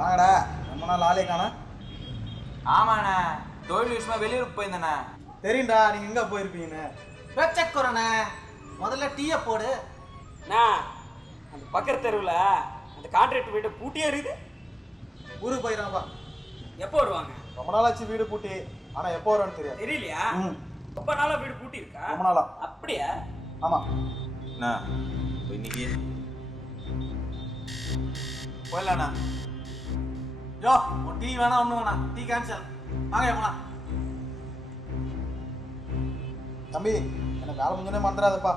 வாங்கடா, ரொம்ப நாள் ஆளே காணா. ஆமாண்ணே, தொழில் விஷயமா வெளியூருக்கு போயிருந்தேண்ணே. தெரியும்டா, நீங்க எங்க போயிருப்பீங்கன்னு. பேச்சக்குறண்ணே, முதல்ல டீயை போடு. அந்த பக்கத்து தெருவில் அந்த கான்ட்ராக்ட் வீடு பூட்டியே இருக்குது. ஊருக்கு போயிடறாப்பா. எப்போ வருவாங்க? ரொம்ப நாளாச்சு வீடு பூட்டி. ஆனா எப்போ வருவான்னு தெரியாது. தெரியலையா? ரொம்ப நாளா வீடு பூட்டி இருக்கா? ரொம்ப நாளா. அப்படியா? ஆமா. இன்னைக்கு போயிடலாண்ணா. யோ, ஒரு டீ வேணா ஒண்ணு வேணா, டீ கேன்சல். வாங்க போலாம். தம்பி, எனக்கு வேலை முடிஞ்சோடனே மறந்துடாதப்பா.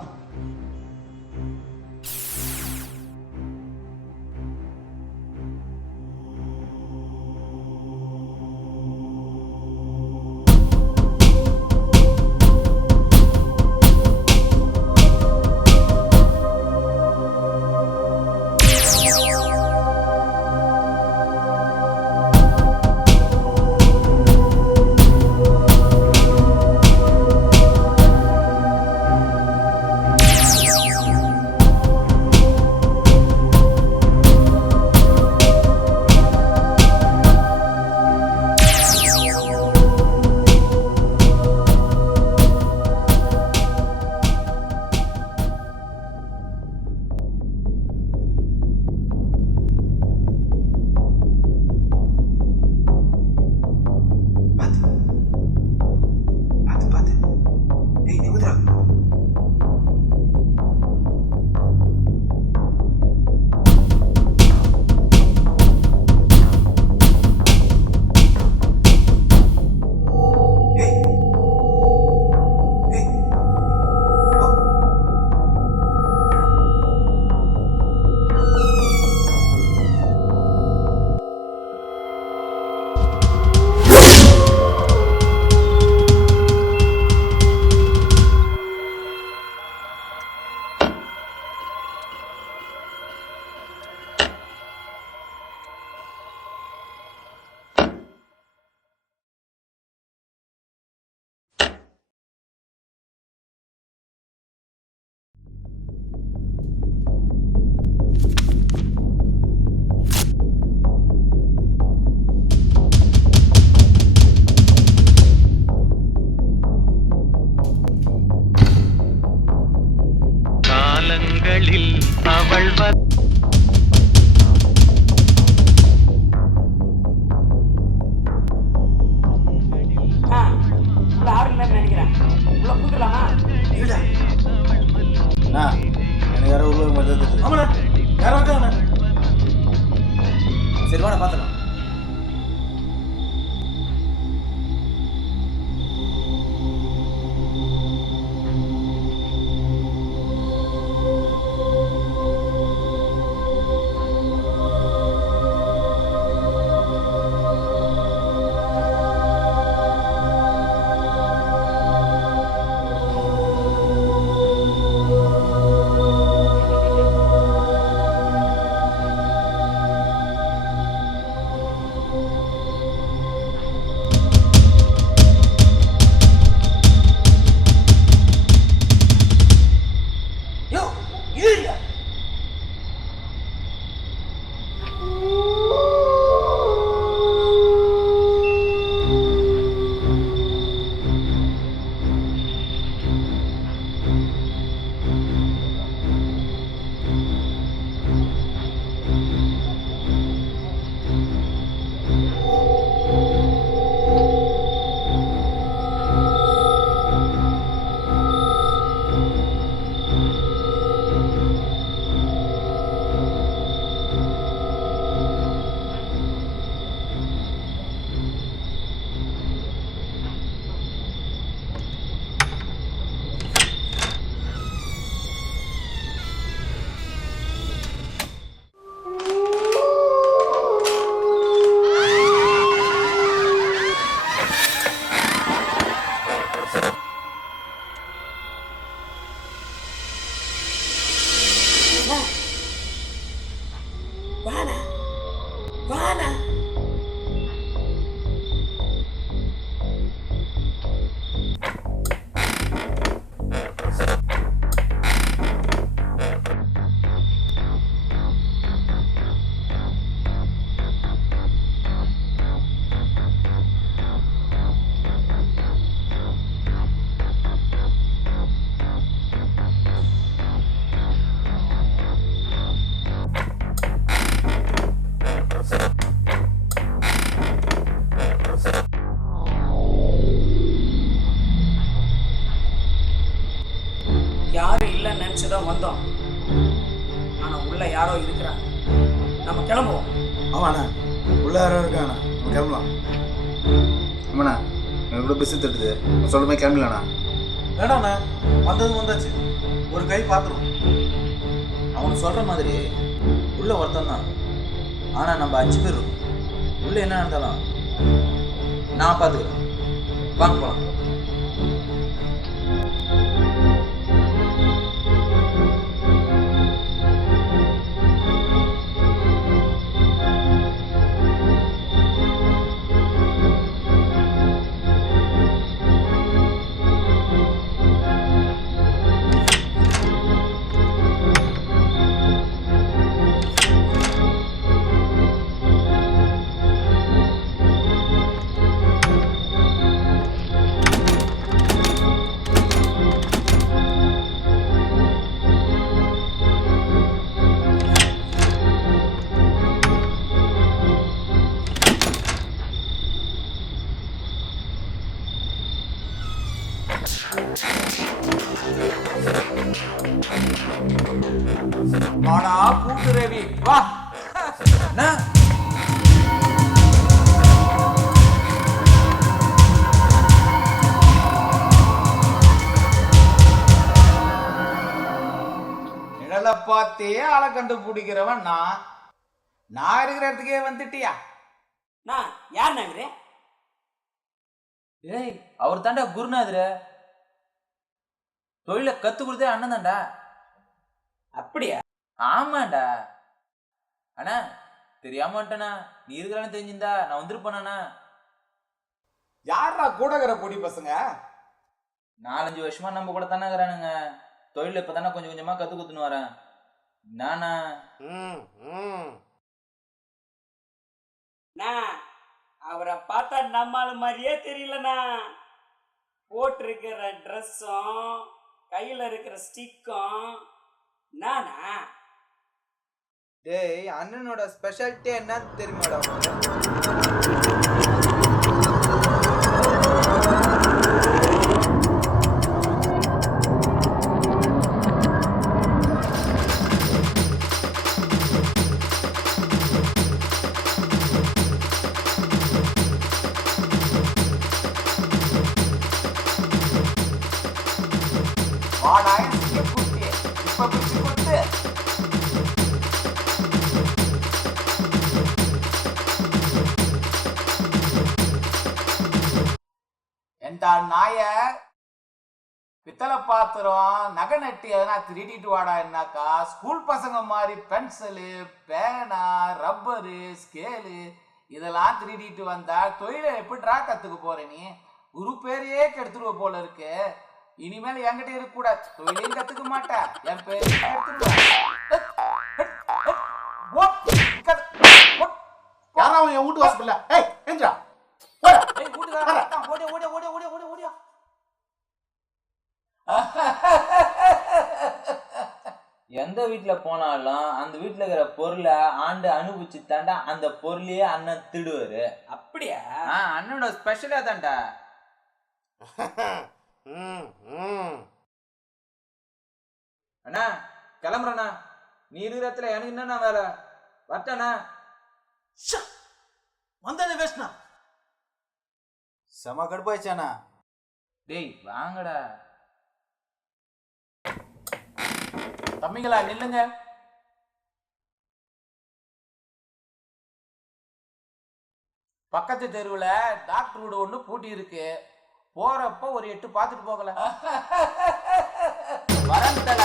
சரி வாடா பார்த்துக்கலாம். இருக்கட்டும். ஆனா உள்ள யாரோ இருக்கிறாங்க. நம்ம கிளம்புவோம். ஆமாண்ணா உள்ள யாரோ இருக்காண்ணா, நம்ம கிளம்பலாம். ஆமாண்ணா எனக்கு கூட பிஸி தட்டுது, சொல்ற மாதிரி கிளம்பலாண்ணா. வேணாண்ணா, வந்தது வந்தாச்சு, ஒரு கை பார்த்துரும். அவனு சொல்ற மாதிரி உள்ள ஒருத்தன் தான், ஆனா நம்ம 5 பேர் இருக்கோம். உள்ள என்ன நடந்தாலும் நான் பார்த்துக்கிறேன். வாங்க போலாம். வாடா கூட்டு ரவி, வா. என்ன? நிழலை பார்த்தே ஆளை கண்டுபிடிக்கிறவன் நான் இருக்கிற இடத்துக்கே வந்துட்டியா? நான் யார் நகரே? ஏய், அவர் தாண்டா குருநாதர். தொழில கத்து கொடுத்தே அண்ணன் தான்டா. அப்படியா? ஆமாண்டா. அண்ணா தெரியாம வந்துட்டேண்ணா. நீ இருக்கிறான்னு தெரிஞ்சிருந்தா நான் வந்துருப்பேண்ணா. யாரா கூட இருக்கிற பொடி பசங்க? 4-5 வருஷமா நம்ம கூட தானே இருக்கிறானுங்க. தொழில இப்பதானே கொஞ்சம் கொஞ்சமா கத்து கொடுத்துன்னு வரேன். நானா அவரை பார்த்தா நம்மால மாதிரியே தெரியலண்ணா. போட்டிருக்கிற ட்ரெஸ்ஸும் கையில இருக்கிற ஸ்டிக்கும் நானா? டேய், அண்ணனோட ஸ்பெஷாலிட்டி என்னன்னு தெரியுமாடா? வாடா குட்டி, இப்ப பிடிச்சு கொடுத்து. என்டா நாய, பித்தளை பாத்திரம் நகை நட்டி எதனா திருடிட்டு வாடா. என்னாக்கா ஸ்கூல் பசங்க மாதிரி பென்சிலு, பேனா, ரப்பரு, ஸ்கேலு இதெல்லாம் திருடிட்டு வந்தா தொழிலை எப்படிடா கத்துக்க போற நீ? குரு பேரையே கெடுத்துருவ போல இருக்கு. இனிமேல் என்கிட்ட இருக்க கூடாது. தொழிலையும் கத்துக்க மாட்டேன், என் பேரையும் யாரா அவன் என் வீட்டு வாசல்ல? ஏய் எந்திரா. எந்த வீட்டுல போனாலும் அந்த வீட்டுல இருக்கிற பொருளை ஆண்டு அனுபவிச்சு தாண்டா அந்த பொருளையே அண்ணன் திடுவாரு. அப்படியா? அண்ணனோட ஸ்பெஷலா தான்டா. அண்ணா கிளம்புறண்ணா. நீ இருக்கிற இடத்துல எனக்கு என்னண்ணா வேலை? வரட்டண்ணா. வந்தது வேஸ்ட்னா. செம கடுப்பாயிச்சாண்ணா. டேய் வாங்கடா. தம்பிங்களா நில்லுங்க. பக்கத்து தெருவுல டாக்டர் வீடு ஒண்ணு பூட்டி இருக்கு. போறப்ப ஒரு 8 பார்த்துட்டு போகல. வரந்தல